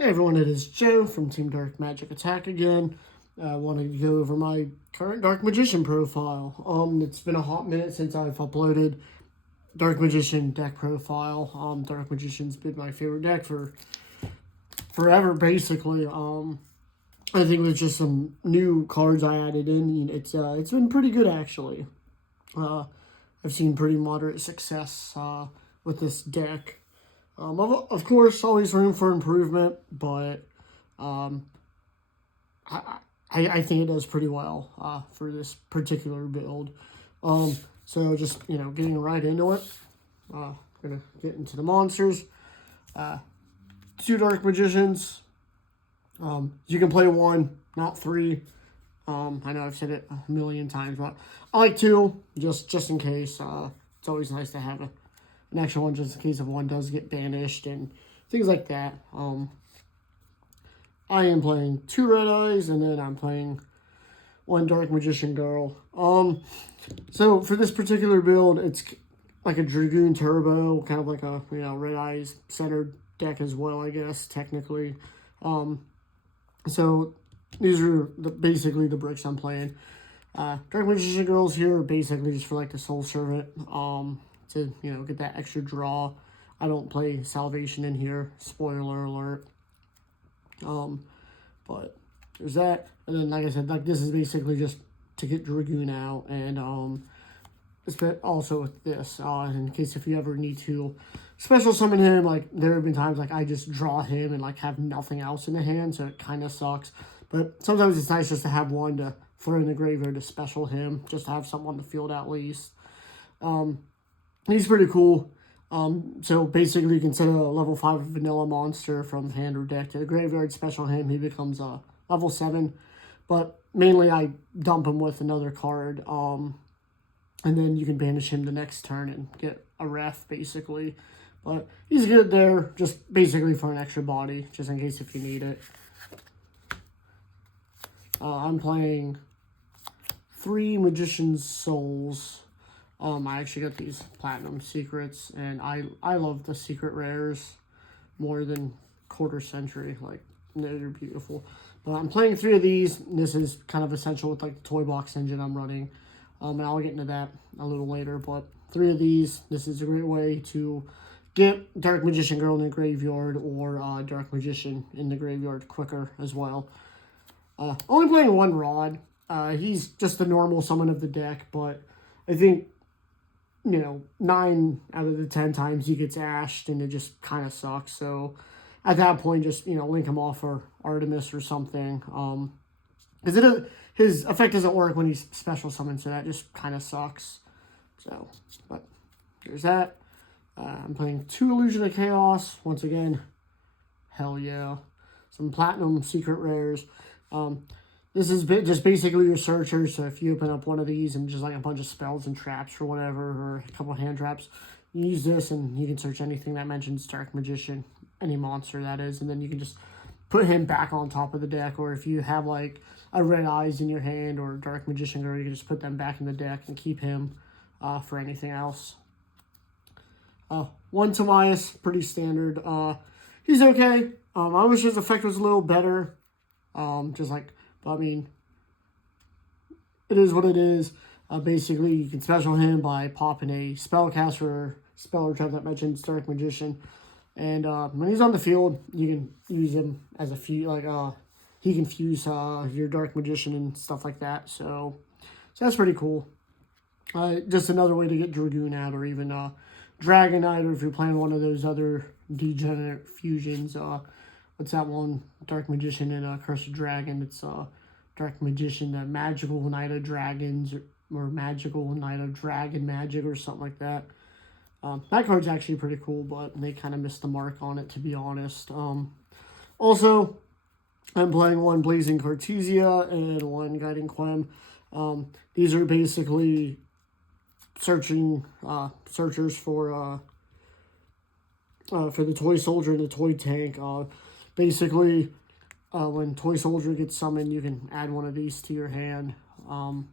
Hey everyone, it is Joe from Team Dark Magic Attack again. I wanted to go over my current Dark Magician profile. It's been a hot minute since I've uploaded Dark Magician deck profile. Dark Magician's been my favorite deck for forever, basically. I think with just some new cards I added in, it's been pretty good actually. I've seen pretty moderate success with this deck. Of course, always room for improvement, but I think it does pretty well for this particular build. So just, getting right into it. Gonna get into the monsters. 2 Dark Magicians. You can play 1, not 3. I know I've said it a million times, but I like 2, just in case. It's always nice to have an extra one just in case if one does get banished and things like that. I am playing 2 Red Eyes, and then I'm playing 1 Dark Magician Girl. So for this particular build, it's like a Dragoon Turbo, kind of like a, Red Eyes centered deck as well, I guess, technically. So these are basically the bricks I'm playing. Dark Magician Girls here are basically just for like the Soul Servant, to, get that extra draw. I don't play Salvation in here, spoiler alert. But there's that, and then like I said, like this is basically just to get Dragoon out, and also with this, in case if you ever need to special summon him, like there have been times like I just draw him and like have nothing else in the hand, so it kind of sucks. But sometimes it's nice just to have one to throw in the graveyard to special him, just to have someone on the field at least. He's pretty cool. So basically you can send a level 5 vanilla monster from hand or deck to the graveyard, special him, he becomes a level 7. But mainly I dump him with another card, and then you can banish him the next turn and get a ref, basically. But he's good there, just basically for an extra body, just in case if you need it. I'm playing 3 Magician's Souls. I actually got these Platinum Secrets, and I love the Secret Rares more than Quarter Century. Like, they're beautiful. But I'm playing 3 of these. This is kind of essential with, like, the toy box engine I'm running. And I'll get into that a little later. But 3 of these, this is a great way to get Dark Magician Girl in the graveyard or Dark Magician in the graveyard quicker as well. Only playing 1 Rod. He's just the normal summon of the deck, but I think 9 out of the 10 times he gets ashed, and it just kind of sucks. So at that point, just, link him off for Artemis or something. Because his effect doesn't work when he's special summoned, so that just kind of sucks. So, but there's that. I'm playing 2 Illusion of Chaos. Once again, hell yeah. Some Platinum Secret Rares. This is just basically your searcher, so if you open up one of these and just like a bunch of spells and traps or whatever, or a couple hand traps, you use this and you can search anything that mentions Dark Magician, any monster that is, and then you can just put him back on top of the deck, or if you have like a Red Eyes in your hand or Dark Magician Girl, you can just put them back in the deck and keep him for anything else. 1 Tobias, pretty standard. He's okay. I wish his effect was a little better. I mean, it is what it is. Basically, you can special him by popping a spellcaster or spell or trap that mentions Dark Magician. And when he's on the field, you can use him as a he can fuse your Dark Magician and stuff like that. So that's pretty cool. Just another way to get Dragoon out, or even Dragonite, or if you're playing one of those other degenerate fusions. What's that one? Dark Magician and Curse of Dragon. It's Dark Magician, the Magical Knight of Dragons, or Magical Knight of Dragon Magic, or something like that. That card's actually pretty cool, but they kind of missed the mark on it, to be honest. Also, I'm playing 1 Blazing Cartesia and 1 Guiding Quem. These are basically searchers for the Toy Soldier and the Toy Tank. Basically, when Toy Soldier gets summoned, you can add 1 of these to your hand. And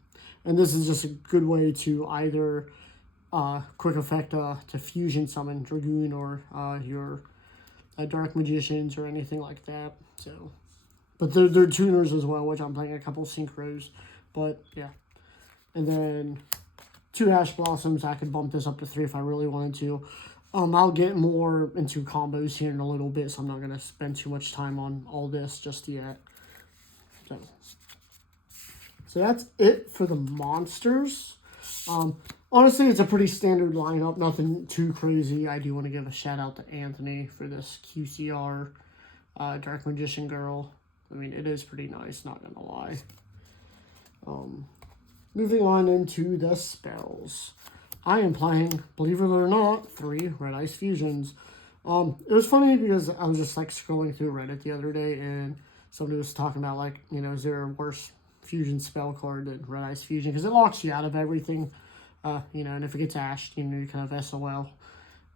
this is just a good way to either quick effect to fusion summon Dragoon or your Dark Magicians or anything like that. So, but they're tuners as well, which I'm playing a couple synchros. But yeah, and then 2 Ash Blossoms. I could bump this up to 3 if I really wanted to. I'll get more into combos here in a little bit, so I'm not gonna spend too much time on all this just yet. So that's it for the monsters. Honestly, it's a pretty standard lineup, nothing too crazy. I do want to give a shout out to Anthony for this QCR Dark Magician Girl. I mean, it is pretty nice, not gonna lie. Moving on into the spells. I am playing, believe it or not, 3 Red Ice Fusions. It was funny because I was just like scrolling through Reddit the other day and somebody was talking about like, you know, is there a worse fusion spell card than Red Ice Fusion? Because it locks you out of everything, you know, and if it gets ashed, you know, you kind of SOL.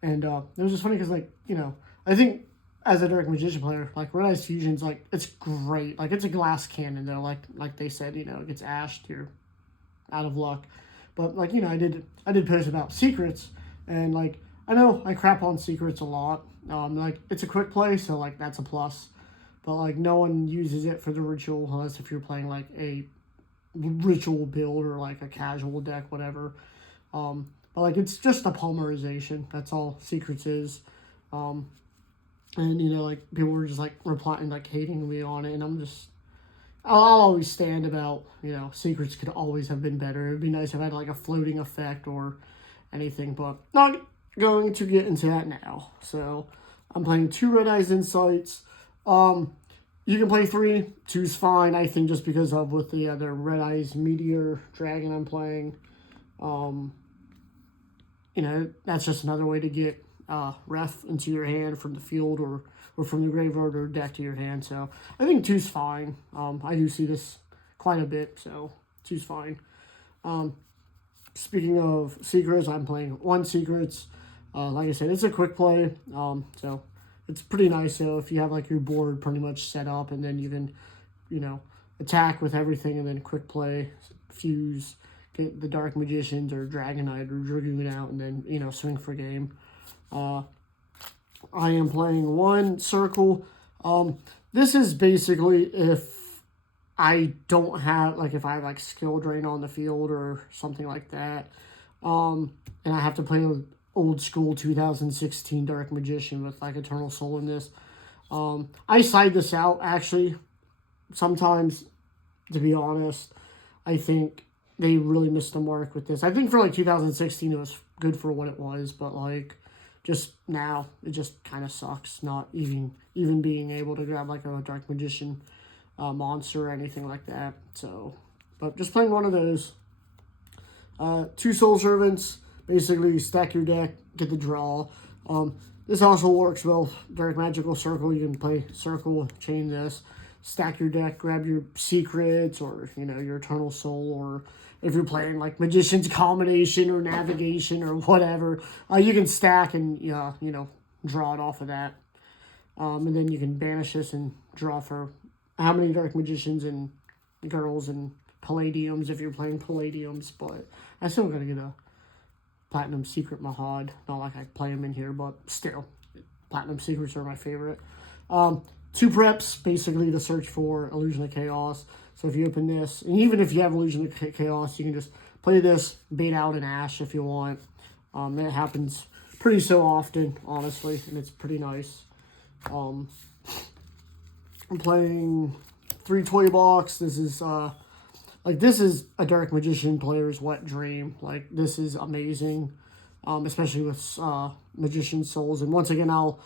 And it was just funny because, like, you know, I think as a Dark Magician player, like, Red Ice Fusion's, like, it's great. Like, it's a glass cannon, though. Like they said, you know, it gets ashed, you're out of luck. But, like, you know, I did post about secrets, and, like, I know I crap on secrets a lot. Like, it's a quick play, so, like, that's a plus. But, like, no one uses it for the ritual unless if you're playing, like, a ritual build or, like, a casual deck, whatever. But, like, it's just a polymerization. That's all secrets is. And, you know, like, people were just, like, replying, like, hating me on it. And I'm just, I'll always stand about, you know, secrets could always have been better. It would be nice if I had, like, a floating effect or anything. But not going to get into that now. So, I'm playing 2 Red Eyes Insights. You can play 3. 2's fine, I think, just because of with the other Red Eyes Meteor Dragon I'm playing. You know, that's just another way to get ref into your hand from the field or from the graveyard or deck to your hand. So I think 2's fine. I do see this quite a bit, so 2's fine. Speaking of secrets, I'm playing 1 secrets. Like I said, it's a quick play, so it's pretty nice. So if you have like your board pretty much set up, and then you can, you know, attack with everything, and then quick play, fuse, get the Dark Magicians or Dragonite or Dragoon out, and then, you know, swing for game. I am playing 1 circle. This is basically if I don't have, like, if I have, like, skill drain on the field or something like that, and I have to play an old school 2016 Dark Magician with, like, Eternal Soul in this. I side this out, actually, sometimes, to be honest. I think they really missed the mark with this. I think for, like, 2016, it was good for what it was, but, like, just now, it just kind of sucks not even being able to grab, like, a Dark Magician monster or anything like that. So, but just playing 1 of those. 2 Soul Servants, basically stack your deck, get the draw. This also works well. Dark Magical Circle, you can play Circle, chain this, stack your deck, grab your secrets or, you know, your Eternal Soul, or if you're playing like Magician's Combination or Navigation or whatever, you can stack and, you know, draw it off of that. And then you can banish this and draw for how many Dark Magicians and Girls and Palladiums if you're playing Palladiums. But I still gotta get a Platinum Secret Mahad. Not like I play them in here, but still, Platinum Secrets are my favorite. 2 preps, basically to search for Illusion of Chaos. So if you open this, and even if you have Illusion of Chaos, you can just play this, bait out an Ash if you want. It happens pretty so often, honestly, and it's pretty nice. I'm playing 3 Toy Box. This is, this is a Dark Magician player's wet dream. Like, this is amazing, especially with Magician Souls. And once again, I'll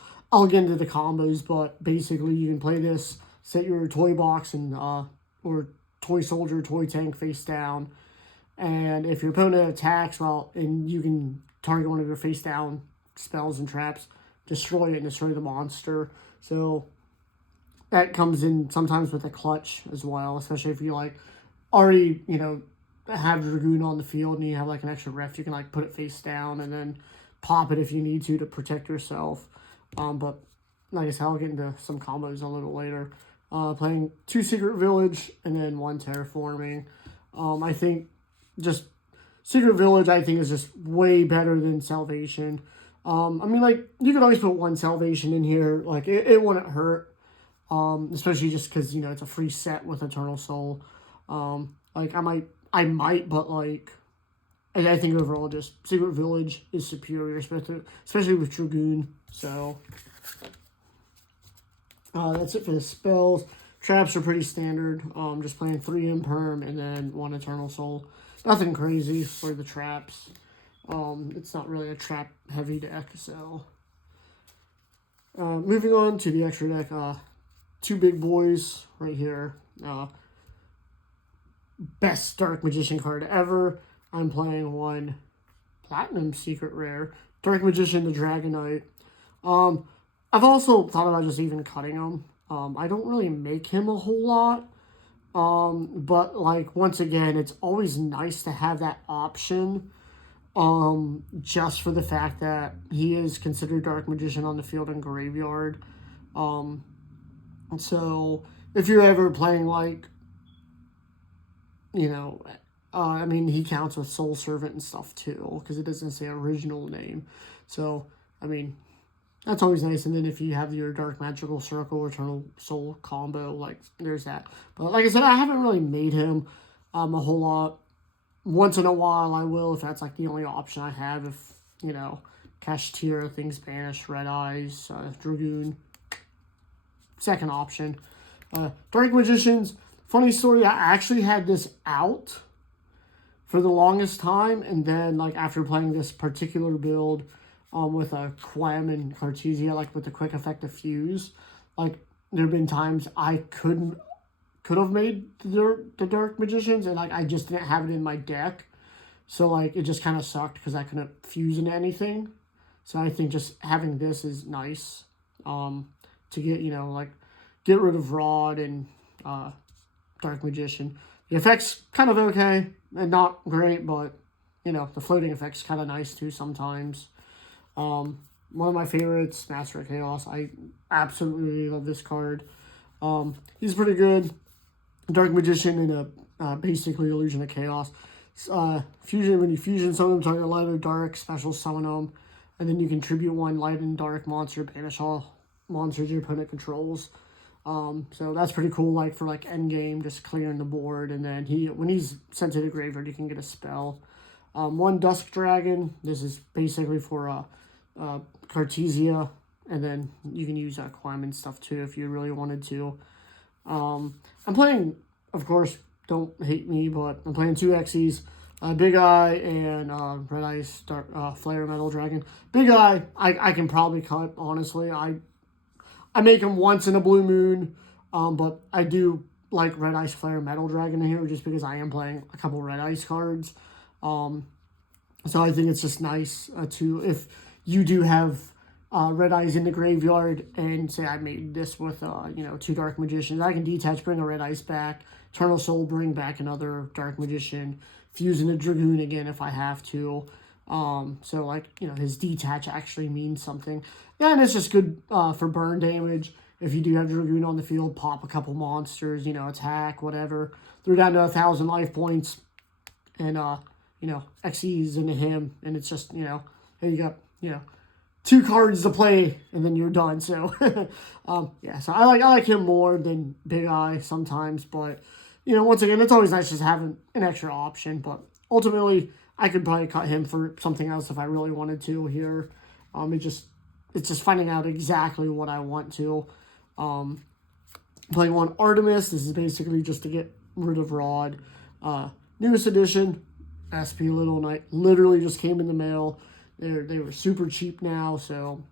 get into the combos, but basically you can play this, set your Toy Box and or Toy Soldier, Toy Tank face down, and if your opponent attacks, and you can target one of your face down spells and traps, destroy it and destroy the monster. So that comes in sometimes with a clutch as well, especially if you like already, you know, have Dragoon on the field and you have like an extra ref, you can like put it face down and then pop it if you need to protect yourself. But like I said, I'll get into some combos a little later. Playing 2 Secret Village and then 1 Terraforming. I think just Secret Village, I think, is just way better than Salvation. I mean, like, you could always put one salvation in here. Like, it wouldn't hurt. Especially just because, you know, it's a free set with Eternal Soul. Like, I might, but, like, I think overall just Secret Village is superior, especially with Dragoon. So, that's it for the spells. Traps are pretty standard. Just playing 3 Imperm and then 1 Eternal Soul. Nothing crazy for the traps. It's not really a trap-heavy deck, so... moving on to the extra deck, 2 big boys right here. Best Dark Magician card ever. I'm playing 1 Platinum Secret Rare. Dark Magician, the Dragon Knight. I've also thought about just even cutting him. I don't really make him a whole lot. But, like, once again, it's always nice to have that option. Just for the fact that he is considered Dark Magician on the field and graveyard. So, if you're ever playing, like, you know, I mean, he counts with Soul Servant and stuff, too, because it doesn't say original name. So, I mean, that's always nice. And then if you have your Dark Magical Circle, Eternal Soul combo, like, there's that. But, like I said, I haven't really made him a whole lot. Once in a while, I will, if that's, like, the only option I have. If, you know, Kashtira, Things Banish, Red Eyes, Dragoon. Second option. Dark Magicians, funny story, I actually had this out for the longest time. And then, like, after playing this particular build with a Quem and Cartesia, like, with the quick effect of Fuse, like, there have been times I could have made the Dark Magicians, and, like, I just didn't have it in my deck. So, like, it just kind of sucked because I couldn't fuse into anything. So I think just having this is nice to get, you know, like, get rid of Rod and Dark Magician. The effect's kind of okay and not great, but, you know, the floating effect's kind of nice too sometimes. One of my favorites, Master of Chaos. I absolutely love this card. He's pretty good. Dark Magician and a basically Illusion of Chaos. Fusion, when you fusion summon them, target light or dark, special summon them, and then you contribute 1 light and dark monster, banish all monsters your opponent controls. So that's pretty cool, like, for, like, endgame, just clearing the board, and then when he's sent to the graveyard, you can get a spell. 1 Dusk Dragon, this is basically for Cartesia, and then you can use Quem and stuff too if you really wanted to. I'm playing, of course, don't hate me, but I'm playing 2 Xyz, Big Eye and Red Ice Flare Metal Dragon. Big Eye, I can probably cut, honestly. I make him once in a blue moon, but I do like Red Ice Flare Metal Dragon in here just because I am playing a couple Red Ice cards. So I think it's just nice to, if you do have Red Eyes in the graveyard, and say I made this with, you know, 2 Dark Magicians, I can detach, bring a Red Ice back, Eternal Soul, bring back another Dark Magician, fuse in a Dragoon again if I have to. So, like, you know, his detach actually means something. Yeah, and it's just good for burn damage. If you do have Dragoon on the field, pop a couple monsters, you know, attack, whatever. They're down to 1,000 life points, and, you know, Xyz into him, and it's just, you know, here you got, you know, 2 cards to play, and then you're done. So, yeah, so I like him more than Big Eye sometimes, but, you know, once again, it's always nice just having an extra option, but ultimately, I could probably cut him for something else if I really wanted to here. It's just finding out exactly what I want to. Playing 1 Artemis, this is basically just to get rid of Rod. Newest edition, SP Little Knight, literally just came in the mail. They were super cheap now, so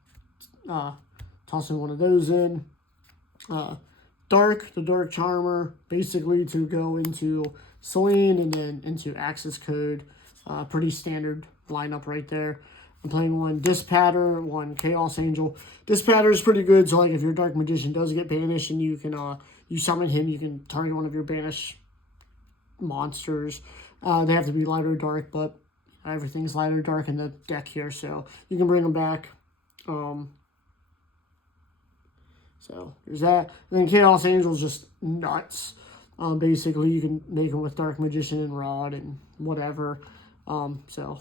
tossing 1 of those in. Dark, the Dark Charmer, basically to go into Selene and then into Access Code. Pretty standard lineup right there. I'm playing 1 Dispatter, 1 Chaos Angel. Dispatter is pretty good, so, like, if your Dark Magician does get banished and you can you summon him, you can target one of your banished monsters. They have to be light or dark, but everything's light or dark in the deck here, so you can bring them back. So there's that. And then Chaos Angel's just nuts. Basically, you can make them with Dark Magician and Rod and whatever. So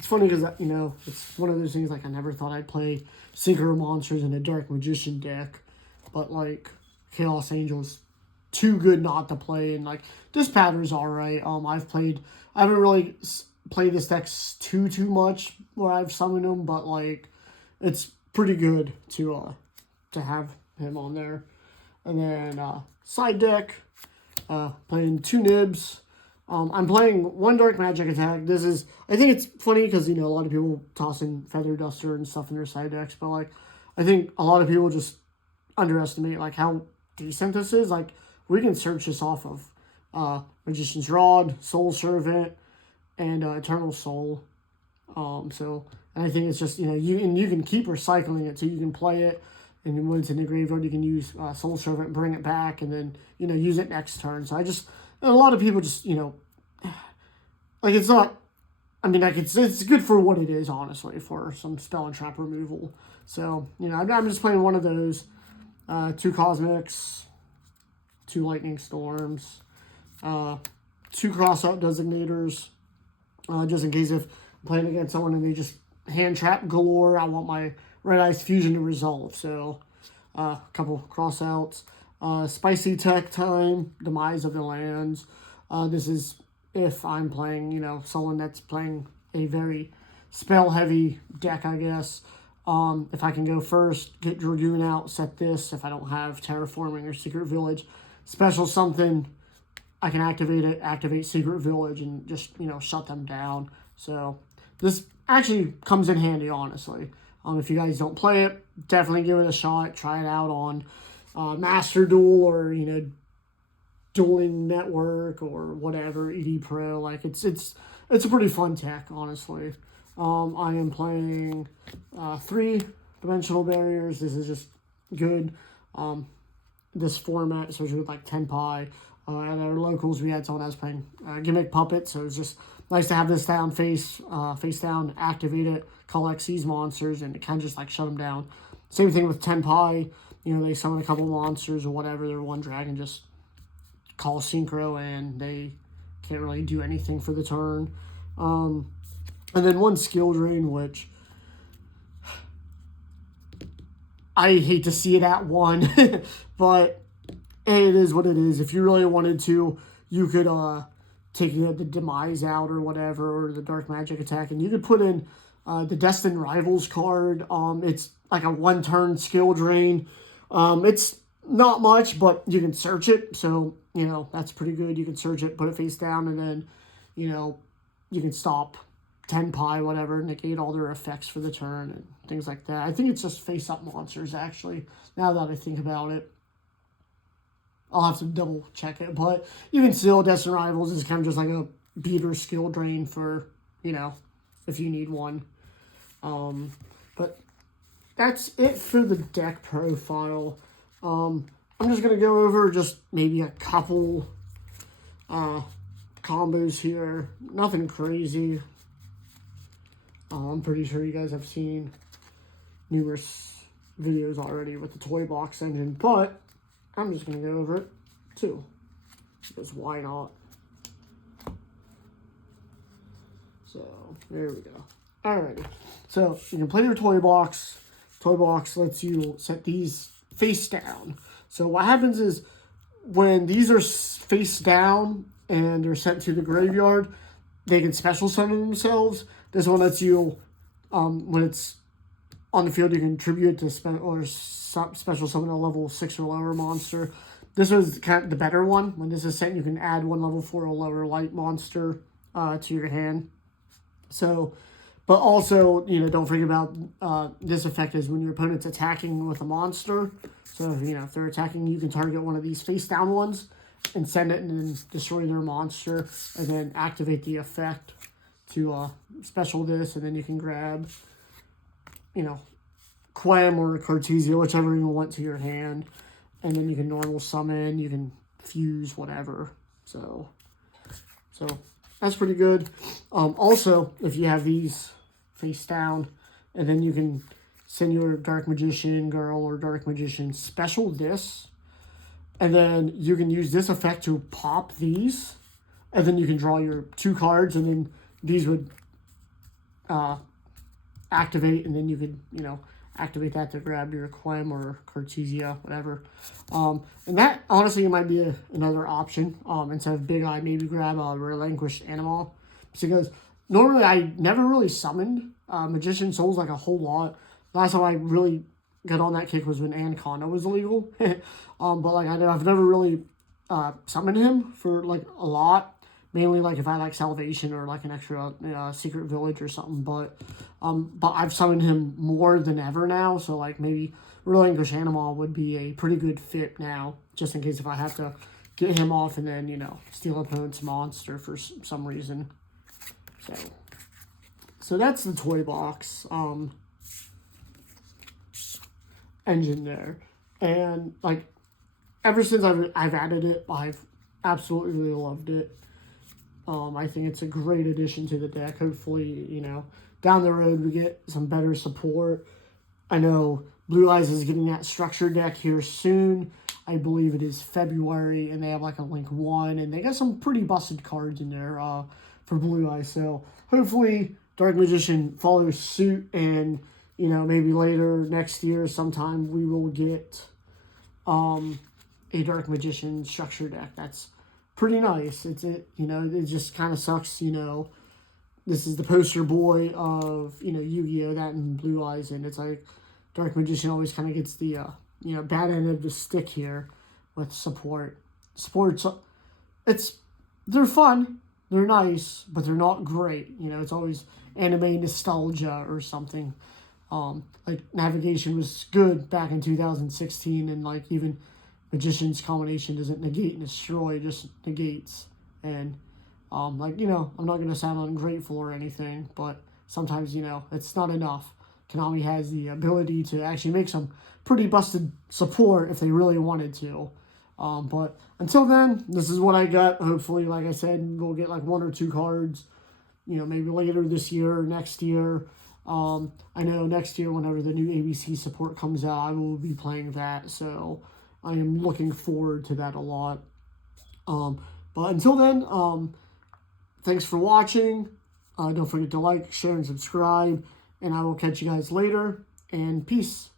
it's funny because, you know, it's one of those things, like, I never thought I'd play Synchro Monsters in a Dark Magician deck, but, like, Chaos Angel's too good not to play, and, like, this pattern's alright. I haven't really played this deck too much where I've summoned him, but, like, it's pretty good to have him on there. And then, side deck, playing 2 Nibs. I'm playing 1 Dark Magic attack. I think it's funny because, you know, a lot of people toss in Feather Duster and stuff in their side decks, but, like, I think a lot of people just underestimate, like, how decent this is. Like, we can search this off of Magician's Rod, Soul Servant, and Eternal Soul. And I think it's just, you know, you can keep recycling it, so you can play it, and when it's in the graveyard, you can use Soul Servant and bring it back, and then, you know, use it next turn. So a lot of people just, you know, like, it's not, I mean, like, it's good for what it is, honestly, for some spell and trap removal. So, you know, I'm just playing 1 of those, 2 Cosmics, 2 Lightning Storms, 2 Cross-Out Designators, just in case if I'm playing against someone and they just hand trap galore, I want my Red Ice Fusion to resolve. So, a couple cross-outs. Spicy Tech Time, Demise of the Lands. This is if I'm playing, you know, someone that's playing a very spell-heavy deck, I guess. If I can go first, get Dragoon out, set this. If I don't have Terraforming or Secret Village, special something, I can activate Secret Village, and just, you know, shut them down. So this actually comes in handy, honestly. If you guys don't play it, definitely give it a shot. Try it out on Master Duel, or, you know, Dueling Network, or whatever, ED Pro. Like, it's a pretty fun tech, honestly. I am playing 3 Dimensional Barriers. This is just good. This format, especially with, like, Tenpai. At our locals, we had someone else playing Gimmick Puppet, so it's just nice to have this down face down, activate it, collect these monsters, and it kind of just, like, shut them down. Same thing with Tenpai. You know, they summon a couple monsters or whatever, their 1 dragon just call Synchro, and they can't really do anything for the turn. And then 1 Skill Drain, which I hate to see it at 1, but it is what it is. If you really wanted to, you could take the Demise out or whatever, or the Dark Magic attack, and you could put in the Destined Rivals card. It's like a 1-turn skill drain. It's not much, but you can search it, so, you know, that's pretty good. You can search it, put it face down, and then, you know, you can stop Tenpai, whatever, negate all their effects for the turn, and things like that. I think it's just face-up monsters, actually, now that I think about it. I'll have to double check it, but even still, Destined Rivals is kind of just like a beater skill drain for, you know, if you need one. But that's it for the deck profile. I'm just going to go over just maybe a couple combos here. Nothing crazy. I'm pretty sure you guys have seen numerous videos already with the toy box engine, but I'm just going to go over it too, because why not? So, there we go. Alrighty. So, you can play your toy box. Toy box lets you set these face down. So, what happens is, when these are face down and they're sent to the graveyard, they can special summon themselves. This one lets you, when it's on the field, you can tribute to special summon a level 6 or lower monster. This was kind of the better one. When this is sent, you can add 1 level 4 or lower light monster to your hand. So, but also, you know, don't forget about this effect is when your opponent's attacking with a monster. So, you know, if they're attacking, you can target one of these face down ones and send it and then destroy their monster, and then activate the effect to special this, and then you can grab, you know, Quem or Cartesia, whichever you want, to your hand, and then you can normal summon, you can fuse, whatever. So that's pretty good. Also, if you have these face down, and then you can send your Dark Magician girl or Dark Magician special this, and then you can use this effect to pop these, and then you can draw your 2 cards, and then these would activate, and then you could, activate that to grab your Quem or Cartesia, whatever. And that, honestly, might be another option. Instead of Big Eye, maybe grab a Relinquished Animal. Because normally I never really summoned Magician Souls like a whole lot. Last time I really got on that kick was when Anaconda was illegal. But like I've never really summoned him for like a lot. Mainly like if I like Salvation or like an extra Secret Village or something. But I've summoned him more than ever now. So like maybe Relinquish Animal would be a pretty good fit now. Just in case if I have to get him off and then, steal opponent's monster for some reason. So that's the toy box engine there. And like ever since I've added it, I've absolutely really loved it. I think it's a great addition to the deck. Hopefully, down the road we get some better support. I know Blue Eyes is getting that structure deck here soon. I believe it is February, and they have like a Link 1, and they got some pretty busted cards in there for Blue Eyes. So hopefully Dark Magician follows suit, and maybe later next year sometime we will get a Dark Magician structure deck that's pretty nice. It just kind of sucks, this is the poster boy of, Yu-Gi-Oh! That and Blue Eyes, and it's like Dark Magician always kind of gets the, bad end of the stick here with support. Support's, they're fun, they're nice, but they're not great. It's always anime nostalgia or something. Like Navigation was good back in 2016, and like even Magician's combination doesn't negate and destroy, it just negates. And I'm not going to sound ungrateful or anything, but sometimes, it's not enough. Konami has the ability to actually make some pretty busted support if they really wanted to. But until then, this is what I got. Hopefully, like I said, we'll get like 1 or 2 cards, maybe later this year or next year. I know next year, whenever the new ABC support comes out, I will be playing that. So I am looking forward to that a lot. But until then, thanks for watching. Don't forget to like, share, and subscribe. And I will catch you guys later. And peace.